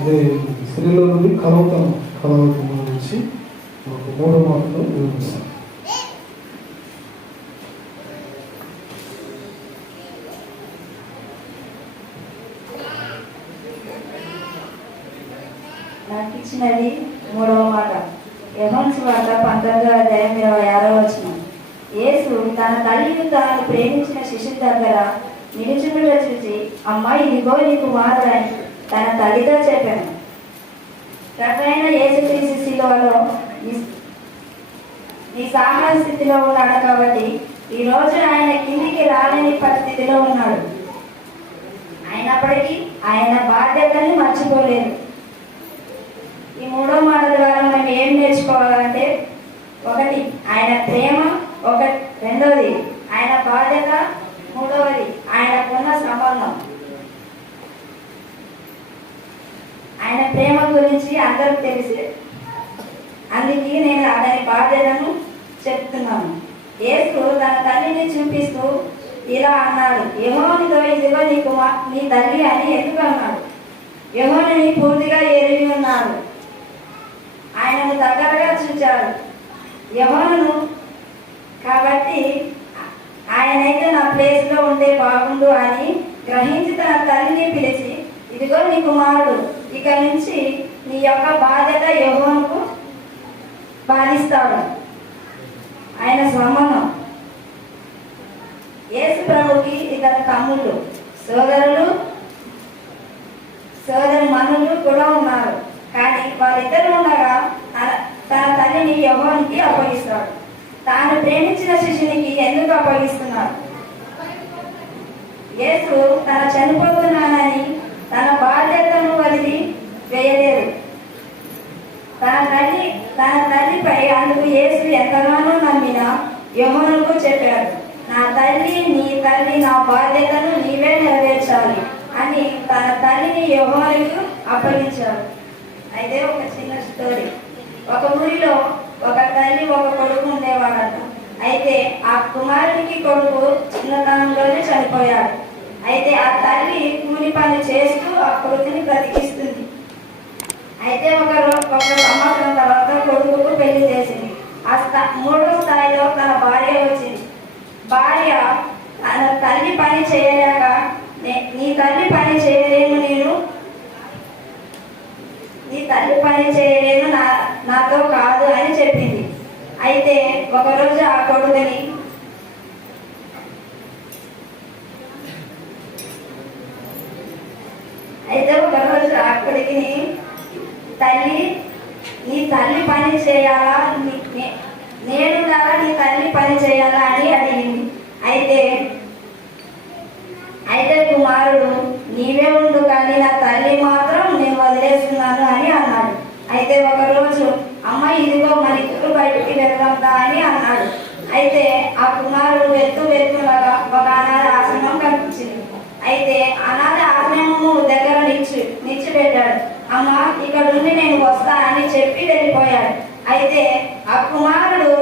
అదే స్త్రీలో నుండి కలవతం కలవతం నుంచి మాకు మూడో మాటలో వివరిస్తాం నాకు ఇచ్చినది మూడవ మాట. యహోన్స్ వార్త పంతొమ్మిదవ అధ్యాయం ఇరవై ఆరో వచ్చిన యేసు తన తల్లిని తాను ప్రేమించిన శిశువు దగ్గర నిలుచుండుట చూసి అమ్మాయి ఇదిగో నీ కుమారుడు అని తన తల్లితో చెప్పాను. ప్రభైన యేసుక్రీస్తు శిలువలో నీ- సామాన్య స్థితిలో ఉన్నాడు కాబట్టి ఈ రోజు ఆయన కిందికి రాలేని పరిస్థితిలో ఉన్నాడు. అయినప్పటికీ ఆయన బాధ్యతని మర్చిపోలేదు. ఈ మూడో మాట ద్వారా మనం ఏం నేర్చుకోవాలంటే ఒకటి ఆయన ప్రేమ ఒక రెండవది ఆయన బాధ్యత మూడవది ఆయనకున్న సంబంధం ఆయన ప్రేమ గురించి అందరూ తెలిసి. అందుకే నేను అతని బాధ్యతను చెప్తున్నాను. యేసు తన తల్లిని చూపిస్తూ ఇలా అన్నాడు యహోనితో ఇదిగో నీ కుమార్ నీ తల్లి అని ఎందుకు అన్నాడు? యహోని పూర్తిగా ఎరిగి ఉన్నాడు. ఆయనను దగ్గరగా చూచాడు. యహోను కాబట్టి ఆయనైతే నా ప్లేస్లో ఉండే బాగుండు అని గ్రహించి తన తల్లిని పిలిచి ఇదిగో నీ కుమారుడు ఇక నుంచి నీ యొక్క బాధ్యత యహోనుకు బాధిస్తాడు ఆయన స్వమనం. యేసు ప్రభుకి ఇద్దరు తమ్ముళ్ళు సోదరులు సోదరు మనులు కూడా ఉన్నారు. కానీ వారిద్దరు ఉండగా తన- తల్లిని యవ్వనికి అప్పగిస్తాడు. తాను ప్రేమించిన శిష్యునికి ఎందుకు అప్పగిస్తున్నారు? యేసు తన చనిపోతున్నానని వేయలేదు. తన తల్లి తన తల్లిపై అందుకు యేసు ఎంతగానో నమ్మిన యహోనుకు చెప్పాడు నా తల్లి నీ తల్లి నా బాధ్యతను నీవే నెరవేర్చాలి అని తన తల్లిని యహోనుకు అప్పగించాడు. అయితే ఒక చిన్న స్టోరీ. ఒక ఊరిలో ఒక తల్లి ఒక కొడుకు ఉండేవాడట అయితే ఆ కుమారునికి కొడుకు చిన్నతనంలోనే చనిపోయాడు. అయితే ఆ తల్లి కూలి పని చేస్తూ ఆ కొడుకుని బ్రతికిస్తూ అయితే ఒక ఒక సంవత్సరం తర్వాత కొడుకుకు పెళ్ళి చేసింది. ఆ స్థా మూడో స్థాయిలో తన భార్య వచ్చింది. భార్య తన తల్లి పని చేయలేక నీ తల్లి పని చేయలేను నేను నీ తల్లి పని చేయలేను నా నాతో కాదు అని చెప్పింది. అయితే ఒకరోజు ఆ కొడుకుని అయితే ఒకరోజు ఆ కొడుకుని తల్లి నీ తల్లి పని చేయాలా? నేను లాగా నీ తల్లి పని చేయాలా అని అడిగింది. అయితే అయితే కుమారుడు నీవే ఉండు కానీ నా తల్లి మాత్రం నేను వదిలేస్తున్నాను అని అన్నాడు. అయితే ఒకరోజు అమ్మ ఇదిగో మన ఇద్దరు బయటికి వెళ్దాందా అని అన్నాడు. అయితే ఆ కుమారుడు వెళ్తూ వెత్తులాగా ఒక అనాథ ఆశ్రమం కనిపించింది. అయితే అనాథ ఆశ్రమము దగ్గర నిచ్చు నిచ్చి పెట్టాడు అమ్మ ఇక్కడ నుండి నేను వస్తా అని చెప్పి వెళ్ళిపోయాడు. అయితే ఆ కుమారుడు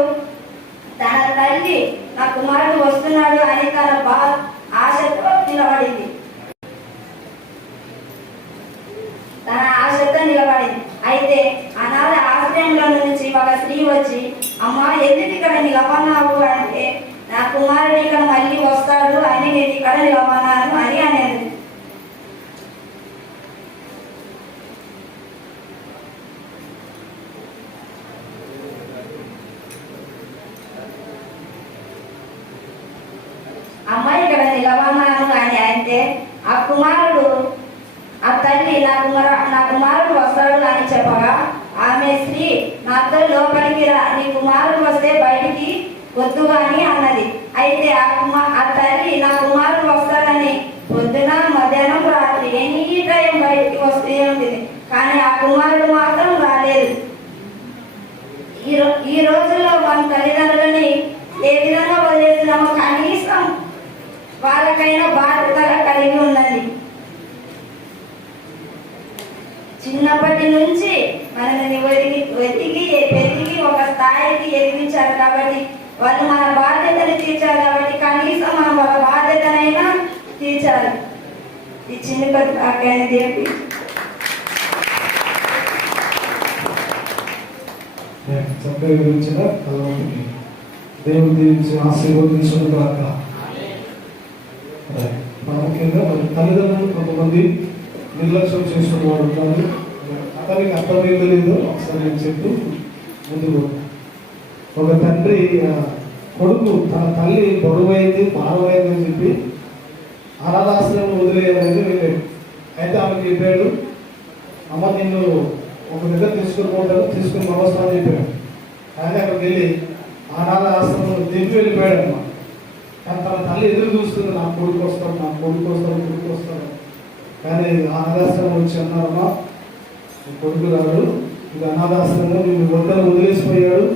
తన తల్లి నా కుమారుడు వస్తున్నాడు అని తన బా ఆశతో నిలబడింది. తన ఆశతో నిలబడింది. అయితే అనాథ ఆశ్రయంలో నుంచి ఒక స్త్రీ వచ్చి అమ్మ ఎందుకు ఇక్కడ నిలబడినావు? అంటే నా కుమారుడు ఇక్కడ మళ్ళీ వస్తాడు అని నేను ఇక్కడ నిలబడి అని అనేది అమ్మాయి ఇక్కడ నిలబడినాను అయితే ఆ కుమారుడు ఆ తల్లి నా కుమార నా కుమారుడు వస్తాడు అని చెప్పగా ఆమె స్త్రీ నాతో లోపలికి రా నీ కుమారుడు వస్తే బయటికి వద్దు అని అన్నది. అయితే ఆ కుమార్ ఆ తల్లి నా కుమారుడు వస్తాడని పొద్దున మధ్యాహ్నం రాత్రి ఎనీ టైం బయటికి వస్తే ఉంటుంది కానీ ఆ కుమారుడు మాత్రం రాలేదు. ఈ ఈ రోజుల్లో మన తల్లి చిన్నప్పటి నుంచి మనల్ని వెతికి వెతికి పెరిగి ఒక స్థాయికి ఎదిగించారు కాబట్టి వాళ్ళు మన బాధ్యతను తీర్చారు కాబట్టి కనీసం మనం ఒక బాధ్యతనైనా తీర్చాలి. ఈ చిన్న దేవి ఆశీర్వదించిన కాక ప్రాముఖ్యంగా తల్లిదండ్రులు కొంతమంది నిర్లక్ష్యం చేసుకున్న వాడు ఉంటారు అతనికి అర్థమైందో లేదో ఒకసారి నేను చెప్తూ ముందుకు ఒక తండ్రి కొడుకు తన తల్లి బరువైంది భారమైంది అని చెప్పి అనాథాశ్రమం వదిలేయాలని వెళ్ళాడు. అయితే ఆమె చెప్పాడు అమ్మ నిన్ను ఒక దగ్గర తీసుకుని పోతాడు తీసుకుని వస్తా అని చెప్పాడు. ఆయన అక్కడికి వెళ్ళి అనాథ ఆశ్రమం దింపి వెళ్ళిపోయాడు అమ్మ కానీ తన తల్లి ఎదురు చూస్తుంది నా కొడుకు వస్తాడు నా కొడుకు వస్తాడు కొడుకు వస్తాడు. కానీ అనాథాశ్రమం వచ్చి అన్నారమ్మా. కొడుకు రాడు. ఇది అనాథాశ్రమం. నేను వద్దరు వదిలేసిపోయాడు.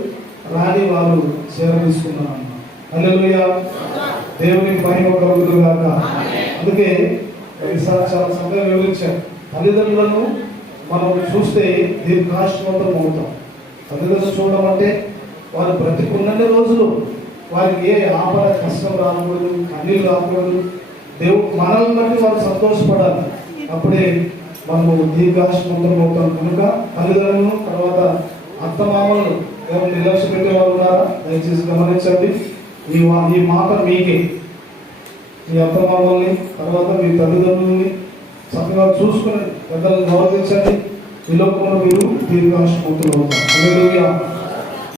రాని వాళ్ళు సేవ తీసుకున్నాను అల్లెలుయ్య దేవునికి ఒక కలుగుతుంది కాక అందుకే ఈసారి చాలా సమయం వివరించారు. తల్లిదండ్రులను మనం చూస్తే దీర్ఘాశ్వంతం అవుతాం తల్లిదండ్రులు చూడడం అంటే వారు బ్రతికున్నన్ని రోజులు వారికి ఏ ఆపద కష్టం రాకూడదు కన్నీళ్ళు రాకూడదు దేవుడు మనల్ని బట్టి వారు సంతోషపడాలి. అప్పుడే మనము దీర్ఘాశ్వంతం అవుతాం. కనుక తల్లిదండ్రులను తర్వాత అత్తమామలను ఎవరు నిర్లక్ష్య పెట్టేవారు ఉన్నారా? దయచేసి గమనించండి. ఈ ఈ మాట మీకే. మీ అత్తమామల్ని తర్వాత మీ తల్లిదండ్రుల్ని చక్కగా చూసుకుని పెద్దలను గౌరవించండి. ఈ కూడా మీరు దీర్ఘాశ్వంతులు అవుతారు.